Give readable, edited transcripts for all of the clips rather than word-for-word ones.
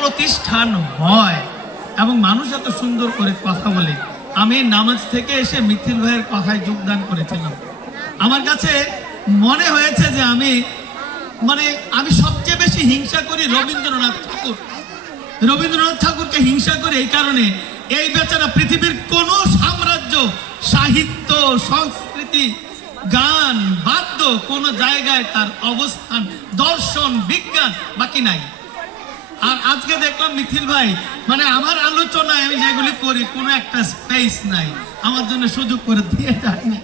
প্রতিষ্ঠান হয় এবং মানুষ এত সুন্দর করে কথা বলে। আমি নামাজ থেকে এসে মিথিল ভাইয়ের কথায় যোগদান করেছিলাম। আমার কাছে মনে হয়েছে যে আমি সবচেয়ে বেশি হিংসা করি রবীন্দ্রনাথ ঠাকুর। রবীন্দ্রনাথ ঠাকুরকে হিংসা করি এই কারণে, এই বেচারা পৃথিবীর কোন সাম্রাজ্য, সাহিত্য, সংস্কৃতি, গান, বাদ্য কোন জায়গায় তার অবস্থান, দর্শন, বিজ্ঞান বাকি নাই। আর আজকে দেখলাম মিথিল ভাই আমার আলোচনায় আমি যেগুলি করি কোনো একটা স্পেস নাই, আমার জন্য সুযোগ করে দিয়ে যায়নি,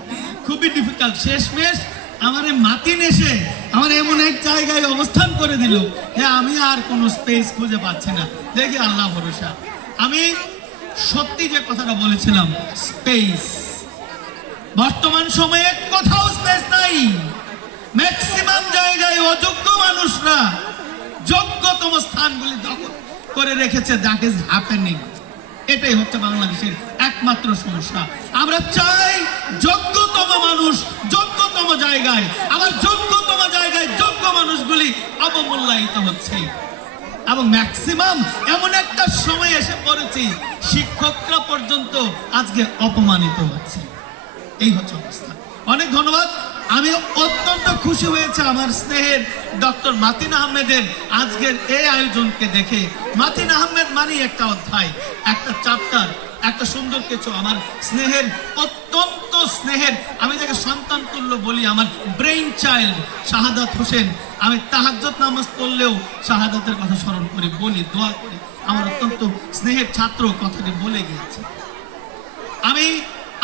খুবই ডিফিকাল্ট। শেষমেশ আমার মাতিন এসে আমার এমন এক জায়গায় অবস্থান করে দিল যে আমি আর কোনো স্পেস খুঁজে পাচ্ছি না। দেখি আল্লাহ ভরসা। আমি সত্যি যে কথাটা বলেছিলাম, স্পেস বর্তমান সময়ে কোথাও স্পেস নাই। ম্যাক্সিমাম জায়গায় অযোগ্য মানুষরা যোগ্যতম স্থানগুলি দখল করে রেখেছে। That is happening. এটাই হচ্ছে বাংলাদেশের একমাত্র সমস্যা। আমরা চাই যোগ্যতম মানুষ যোগ্যতম জায়গায়, আবার যোগ্যতম জায়গায় যোগ্য মানুষগুলি অবমূল্যায়িত হচ্ছে। এবং ম্যাক্সিমাম এমন একটা সময় এসে পড়েছি শিক্ষকরা পর্যন্ত আজকে অপমানিত হচ্ছে। এই হচ্ছে অবস্থা। অনেক ধন্যবাদ। আমি অত্যন্ত খুশি হয়েছে আমার স্নেহের ডক্টর মাতিন আহমেদের আজকের এই আয়োজনকে দেখে। মাতিন আহমেদ মানে একটা অধ্যায়, একটা চ্যাপ্টার, একটা সুন্দর কিছু। আমার স্নেহের, অত্যন্ত স্নেহের, আমি যাকে সন্তান তুল্য বলি, আমার ব্রেইন চাইল্ড শাহাদাত হোসেন। আমি তাহাজ্জুদ নামাজ পড়লেও শাহাদাতের কথা স্মরণ করি, বলি, দোয়া করি। আমার অত্যন্ত স্নেহের ছাত্র কথাটি বলে গিয়েছে। আমি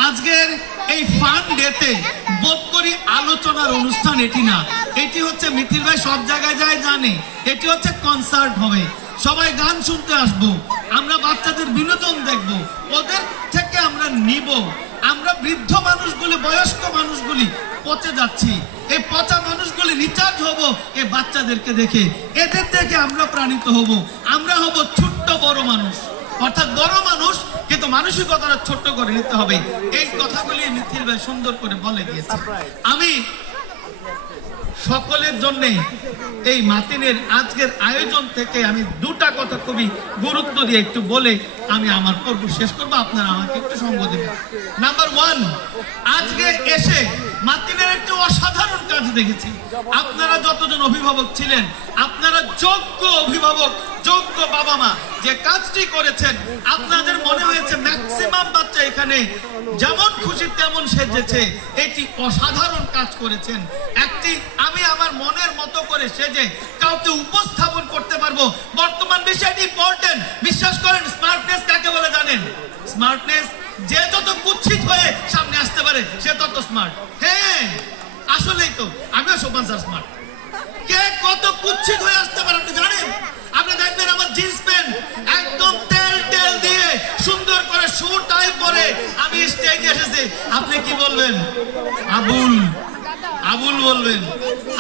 আজকের এই ফান ডেতে বোধ করি আলোচনার অনুষ্ঠান এটি না, এটি হচ্ছে মিথিল ভাই সব জায়গায় যায় জানে, এটি হচ্ছে কনসার্ট হবে। সবাই গান শুনতে আসবো, আমরা বাচ্চাদের বিনোদন দেখবো, ওদের থেকে আমরা নিব। আমরা বৃদ্ধ মানুষগুলি, বয়স্ক মানুষগুলি পচে যাচ্ছি, এই পচা মানুষগুলি রিচার্জ হব এই বাচ্চাদেরকে দেখে, এদের দেখে আমরা প্রাণিত হব। আমরা হব ছোট্ট বড় মানুষ, অর্থাৎ বড় মানুষ কিন্তু মানসিকতাটা ছোট্ট করে নিতে হবে। এই কথাগুলি মিথিল ভাই সুন্দর করে বলে দিয়েছে। আমি সকলের জন্য এই মাতিনের আজকের আয়োজন থেকে আমি দুটা কথা খুবই গুরুত্ব দিয়ে একটু বলে আমি আমার পর্ব শেষ করবো। আপনারা আমাকে একটু সঙ্গ দেবেন। নাম্বার 1, আজকে এসে মাতিনের একটি অসাধারণ কাজ দেখেছি। আপনারা যতজন অভিভাবক ছিলেন, আপনারা যোগ্য অভিভাবক, যোগ্য বাবা মা, যে কাজটি করেছেন, আপনাদের মনে হয়েছে ম্যাক্সিমাম বাচ্চা এখানে যেমন খুশি তেমন সেজেছে। এটি অসাধারণ কাজ করেছেন। একটি আমি আমার মনের মতো করে সেজে কাউকে উপস্থাপন করতে পারবো। বর্তমান বিষয়টি ইম্পর্টেন্ট। বিশ্বাস করেন, স্মার্টনেস কাকে বলে জানেন? স্মার্টনেস যে যত কুৎসিত হয়ে সামনে আসতে পারে সে তত স্মার্ট। হ্যাঁ, আসলেই তো। আমিও সোপান স্যার স্মার্ট। কে কত কুৎসিত হয়ে আসতে পারে আপনি জানেন? আপনি দেখবেন আমার জিন্স প্যান্ট একদম তেল দিয়ে সুন্দর করে শু টাই পরে আমি স্টেজে এসেছি। আপনি কি বলবেন? আবুল বলবেন।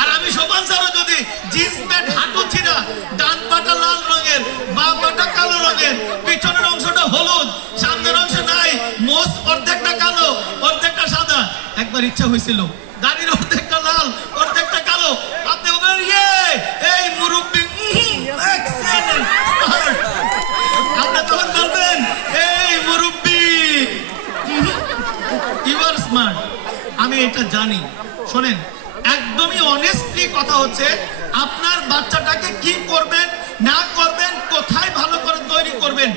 আর আমি সোপান স্যারও যদি জিন্স প্যান্ট হাঁটু ছিঁড়া, ডান পাটা লাল রঙের, বাম পাটা কালো রঙের, পিছনের অংশটা হলুদ, সামনের অংশ নাই, মোষ অর্ধেকটা কালো অর্ধেকটা সাদা। একবার ইচ্ছা হয়েছিল দাড়ির অর্ধেকটা লাল অর্ধেকটা কালো। আপনি বলবেন এই মুরব্বি, আপনি তখন বলবেন এই মুরব্বি, ইউ আর স্মার্ট। আমি এটা জানি। শোনেন, একদমই অনেস্টলি কথা হচ্ছে, আপনার বাচ্চাটাকে কি করবেন না করবেন, কোথায় ভালো করে তৈরি করবেন,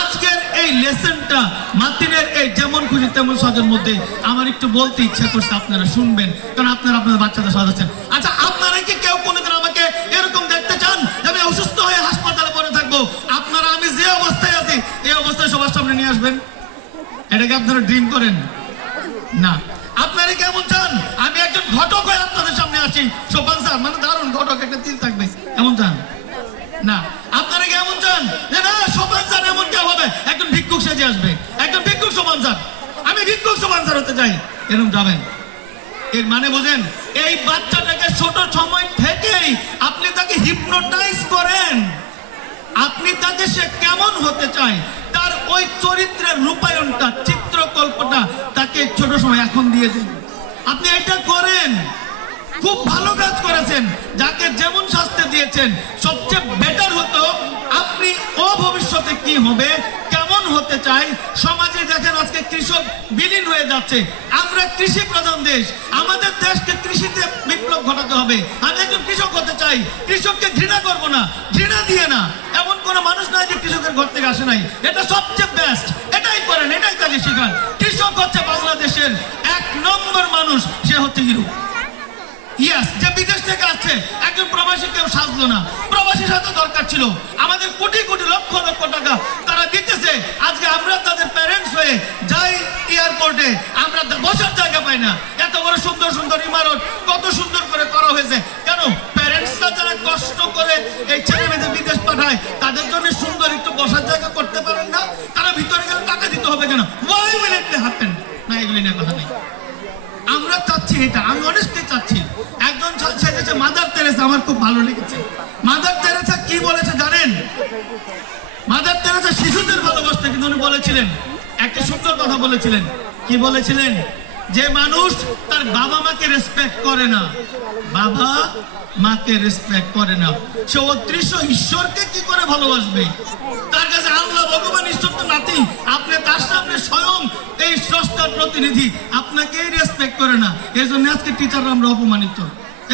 আজকের এই লেসনটা মাতিনের এই যেমন খুশি তেমন সাজের মধ্যে আমার একটু বলতে ইচ্ছা করছে। আপনারা শুনবেন, কারণ আপনারা আপনাদের বাচ্চাদের সাজাচ্ছেন। আচ্ছা, আপনারা কি কেউ কোনোদিন আমাকে এরকম দেখতে চান আমি অসুস্থ হয়ে হাসপাতালে পড়ে থাকবো? আপনারা আমি যে অবস্থায় আছি এই অবস্থায় সবার সামনে নিয়ে আসবেন? এটাকে আপনারা ড্রিম করেন না? আপনারা কেমন চান আমি একজন ঘটক হয়ে আপনাদের সামনে আসি? সোপান স্যার দারুণ ঘটক, একটা তিল থাকবে, এমন চান না? আপনারা কেমন চান যে না সোপান স্যার এমন কেউ হবে, একজন ভিক্ষুক সেজে আসবে, একজন ভিক্ষুক সোপান স্যার, আমি ভিক্ষুক সোপান স্যার হতে চাই, এরকম যাবেন? এর মানে বুঝেন, এই বাচ্চাটাকে ছোট সময় থেকেই আপনি তাকে হিপনোটাইজ করেন। আপনি তাকে সে কেমন হতে চায় তার ওই চরিত্রের রূপায়ণটা, চিত্রকল্পটা তাকে ছোট সময় এখন দিয়ে দিন। আপনি এটা করেন, খুব ভালো কাজ করেছেন। যাকে যেমন শাস্তি দিয়েছেন, সবচেয়ে বেটার হতো আপনি কি হবে, কেমন হতে চাই সমাজে। দেখেন আজকে কৃষক বিলীন হয়ে যাচ্ছে। আমরা কৃষি প্রধান দেশ, আমাদের দেশকে কৃষিতে বিপ্লব ঘটাতে হবে। আমি একজন কৃষক হতে চাই, কৃষককে ঘৃণা করব না, ঘৃণা দিয়ে না। এমন কোনো মানুষ নাই যে কৃষকের ঘর থেকে আসে নাই। এটা সবচেয়ে বেস্ট, এটাই করেন, এটাই তাকে শেখান। কৃষক হচ্ছে বাংলাদেশের 1 নম্বর মানুষ, সে হচ্ছে হিরো। ইয়েস, যে বিদেশ থেকে আসছে, একজন প্রবাসী কেউ সাজলো না। প্রবাসীর সাথে দরকার ছিল, আমাদের কোটি কোটি লক্ষ লক্ষ টাকা তারা দিতেছে। আজকে আমরা তাদের প্যারেন্টস হয়ে যাই এয়ারপোর্টে, আমরা বসার জায়গা পাই না। এত বড় সুন্দর সুন্দর ইমারত কত সুন্দর করে করা হয়েছে, কেন? প্যারেন্টসরা যারা কষ্ট করে এই ছেলে মেয়েদের বিদেশ পাঠায়, তাদের জন্য সুন্দর একটু বসার জায়গা করতে পারেন না? তারা ভিতরে গেলে টাকা দিতে হবে কেন? Why will it happen? না, এগুলি নিয়ে কথা নেই। আমরা চাচ্ছি এটা, আমি অনেস্টলি চাচ্ছি। একজন ছেড়েছে মাদার তেরেসা, আমার খুব ভালো লেগেছে। মাদার তেরেসা কি বলেছে জানেন? মাদার তেরেসা শিশুদের ভালোবাসতে, কিন্তু উনি বলেছিলেন একটা সুন্দর কথা বলেছিলেন। কি বলেছিলেন? যে মানুষ তার বাবা মাকে রেসপেক্ট করে না, বাবা মাকে রেসপেক্ট করে না, সে অদৃশ্য ঈশ্বরকে কি করে ভালোবাসবে? তার কাছে আল্লাহ ভগবান ঈশ্বর তো নাতি, আপনি তার সামনে স্বয়ং এই স্রষ্টার প্রতিনিধি, আপনাকেই রেসপেক্ট করে না। এই জন্য আজকে টিচাররা আমরা অপমানিত,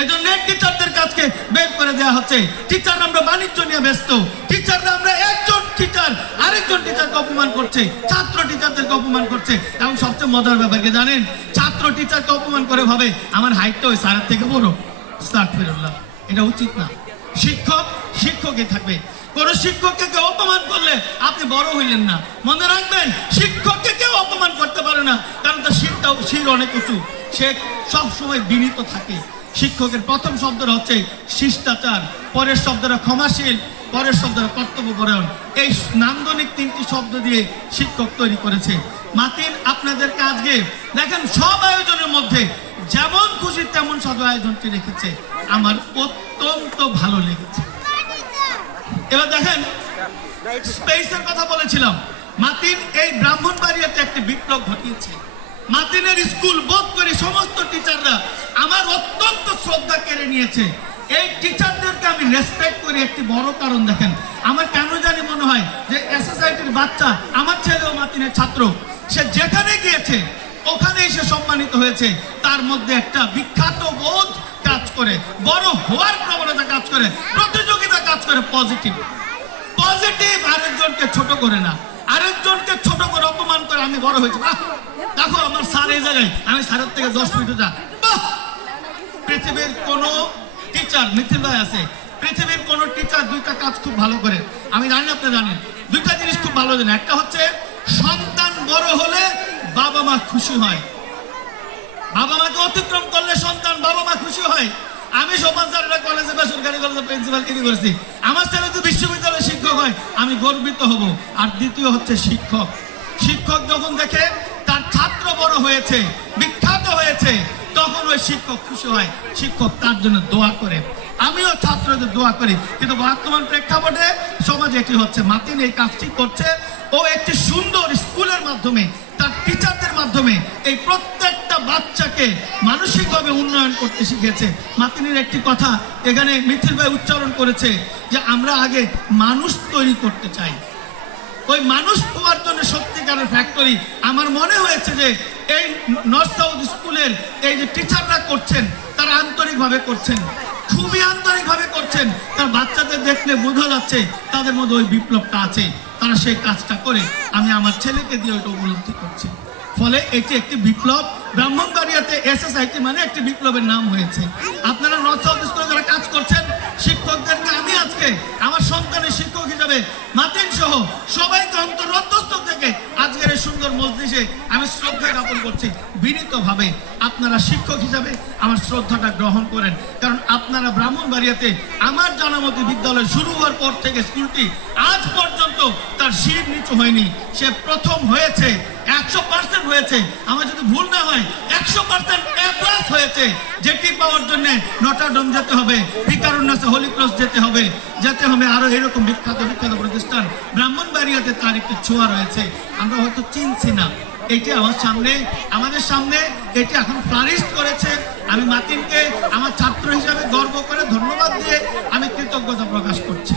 এই জন্য টিচারদের কাছকে বের করে দেওয়া হচ্ছে। টিচাররা আমরা বাণিজ্য নিয়ে ব্যস্ত, টিচাররা আমরা একজন টিচার আরেকজন টিচারকে অপমান করছে, ছাত্র টিচারদেরকে অপমান করছে। এবং সবচেয়ে মজার ব্যাপার কি জানেন? ছাত্র টিচারকে অপমান করে ভাবে আমার হাইটটা ওই স্যারের থেকে বড়। আস্তাগফিরুল্লাহ, এটা উচিত না। শিক্ষক শিক্ষকই থাকবে। কোন শিক্ষককে কেউ অপমান করলে আপনি বড় হইলেন না। মনে রাখবেন, শিক্ষককে কেউ অপমান করতে পারে না, কারণ তার শির অনেক উঁচু, সে সব সময় বিনীত থাকে। শিক্ষকের প্রথম শব্দটা হচ্ছে শিষ্টাচার, পরের শব্দটা ক্ষমাশীল, পরের শব্দটা কর্তব্যপরায়ণ। এই নান্দনিক 3টি শব্দ দিয়ে শিক্ষক তৈরি করেছে। মাতিন আপনাদেরকে আজকে দেখেন সব আয়োজনের মধ্যে যেমন খুশি তেমন সব আয়োজনটি রেখেছে, আমার অত্যন্ত ভালো লেগেছে। এবার দেখেন, স্পেসের কথা বলেছিলাম। মাতিন এই ব্রাহ্মণবাড়িয়াতে একটি বিপ্লব ঘটিয়েছে। মাতিনের স্কুল বোধ করে সমস্ত টিচাররা আমার অত্যন্ত শ্রদ্ধা কেড়ে নিয়েছে। এই টিচারদেরকে আমি রেসপেক্ট করি একটি বড় কারণ দেখেন, আমার কেন জানি মনে হয় যে এসএসআইটির বাচ্চা, আমার ছেলেও মাতিনের ছাত্র, সে যেখানে গিয়েছে ওখানেই সে সম্মানিত হয়েছে। তার মধ্যে একটা বিখ্যাত বোধ কাজ করে, বড় হওয়ার প্রবণতা কাজ করে, প্রতিযোগিতা কাজ করে, পজিটিভ। আরেকজনকে ছোট করে না, আরেকজনকে ছোট করে অপমান করে আমি বড় হয়েছি, দেখো আমার স্যার এই জায়গায়, আমি স্যারের থেকে 10 ফিট যা। পৃথিবীর কোন টিচার, মিথিল ভাই আছে, পৃথিবীর কোন টিচার 2টা কাজ খুব ভালো করে, আমি জানি আপনি জানেন, 2টা জিনিস খুব ভালো জানেন। একটা হচ্ছে সন্তান বড় হলে বাবা মা খুশি হয়, বাবা মাকে অতিক্রম করলে সন্তান বাবা মা খুশি হয়। আমি সোপান স্যারেরা কলেজে বেসরকারি কলেজে প্রিন্সিপাল কি করেছি, আমার ছেলে যদি বিশ্ববিদ্যালয়ের শিক্ষক হয় আমি গর্বিত হব। আর দ্বিতীয় হচ্ছে শিক্ষক, শিক্ষক যখন দেখে তার ছাত্র বড় হয়েছে, বিখ্যাত হয়েছে, তখন ওই শিক্ষক খুশি হয়, শিক্ষক তার জন্য দোয়া করে। আমিও ছাত্রদের দোয়া করি। কিন্তু বর্তমান প্রেক্ষাপটে সমাজে এটি হচ্ছে, মাতিন এই কাজটি করছে। ও একটি সুন্দর স্কুলের মাধ্যমে, তার টিচারদের মাধ্যমে এই প্রত্যেকটা বাচ্চাকে মানসিকভাবে উন্নয়ন করতে শিখেছে। মাতিনের একটি কথা এখানে মিথিল ভাই উচ্চারণ করেছে যে আমরা আগে মানুষ তৈরি করতে চাই। ওই মানুষ হওয়ার জন্য সত্যিকারের ফ্যাক্টরি আমার মনে হয়েছে যে এই নর্থ সাউথ স্কুলের এই যে টিচাররা করছেন, তারা আন্তরিকভাবে করছেন, খুবই আন্তরিকভাবে করছেন। তার বাচ্চাদের দেখলে বোঝা যাচ্ছে তাদের মধ্যে ওই বিপ্লবটা আছে, তারা সেই কাজটা করে। আমি আমার ছেলেকে দিয়ে ওইটা উপলব্ধি করছি। ফলে এটি একটি বিপ্লব। ব্রাহ্মণবাড়িয়াতে এসএসআইটি মানে একটি বিপ্লবের নাম হয়েছে। আপনারা নর্থ সাউথ স্কুলে যারা কাজ করছেন, শিক্ষকদেরকে আমি আজকে আমার সন্তানের শিক্ষক হিসাবে মাতিন সহ সবাইকে অন্তরস্থ থেকে আজকের এই সুন্দর মজলিসে আমি শ্রদ্ধা জ্ঞাপন করছি বিনীতভাবে। আপনারা শিক্ষক হিসাবে আমার শ্রদ্ধাটা গ্রহণ করেন, কারণ আপনারা ব্রাহ্মণবাড়িয়াতে আমার জানামতি বিদ্যালয় শুরু হওয়ার পর থেকে স্কুলটি আজ পর্যন্ত তার শির নিচু হয়নি। সে প্রথম হয়েছে, 100% হয়েছে, আমার যদি ভুল না হয় 100% A+ হয়েছে, যেটি পাওয়ার জন্য নটারডেম যেতে হবে, ভিকারুন্নাসে হোলি ক্রস যেতে হবে আরো এরকম বিখ্যাত বিখ্যাত প্রতিষ্ঠান। ব্রাহ্মণবাড়িয়াতে তার একটি ছোঁয়া রয়েছে, আমরা হয়তো চিনছি না। এটি আমাদের সামনে এটি এখন ফ্লারিশ করেছে। আমি মাতিনকে আমার ছাত্র হিসাবে গর্ব করে ধন্যবাদ দিয়ে আমি কৃতজ্ঞতা প্রকাশ করছি।